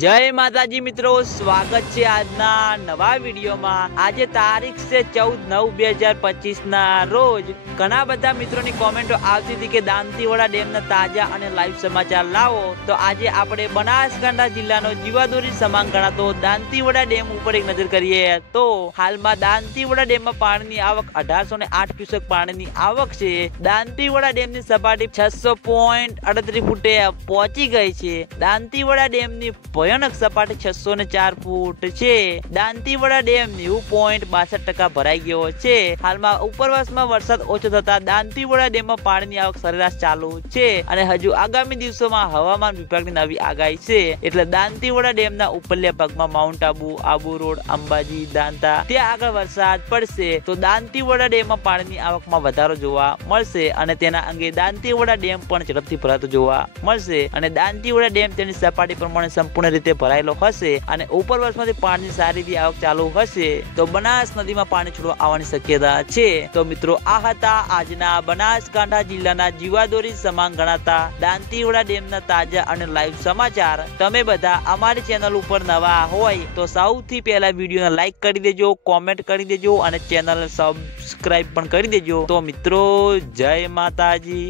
जय माताजी मित्रों, स्वागत है आजना नवा वीडियो में। आज तारीख से 14/9/2025 ना रोज घना बधा मित्रों की कॉमेंटो आवती थी कि दांतीवाड़ा डेम ना ताजा और लाइव समाचार लावो। तो आज आपणे बनासकांठा जिल्लानो जीवादोरी समांग गणातो दांतीवाड़ा डेम ऊपर एक नजर करिए तो हाल में दांतीवाड़ा डेम में पानी की आवक 1808 क्यूसेक पानी की आवक है। दांतीवाड़ा डेम की सपाटी 600.38 फूटे पहुंची गई है। दांतीवाड़ा डेम की भयानक सपाटी 604 फूट है। दांतीवाड़ा डेम 9.62% भराई गयो है। हाल में उपरवास में वरसाद ओछो थता दांतीवाड़ा डेम में पानी की आवक सरेराश चालू है और हजू आगामी दिवसों में हवामान विभाग की नवी आगाही है। एटले दांतीवाड़ा डेम ना उपरल्या भाग में माउंट आबू, आबू रोड, अंबाजी, दांता त्या आगळ वरसाद पड़शे तो दांतीवाड़ा डेम में पानी की आवक में वधारो जोवा मळशे अने तेना अंगे दांतीवाड़ा डेम पण झड़पथी भरातो जोवा मळशे अने दांतीवाड़ा डेम तेनी सपाटी प्रमाणे संपूर्ण रीते भरायेलो हशे अने उपरवासमांथी पाणी सारी रीते आवक चालू हशे तो बनास नदी में पाणी छूटवा आवવાની शक्यता छे। तो मित्रों आ हता आजना बनासकांठा जिल्लाना जीवादोरी समांग गणाता दांतीवाड़ा डेमना ताजा अने लाइव समाचार। तमे बधा अमारी चेनल उपर नवा होय तो सौथी पहेला विडियोने लाइक करी देजो, कॉमेंट करी देजो अने चेनल सब्सक्राइब पण करी देजो। तो मित्रों जय माताजी।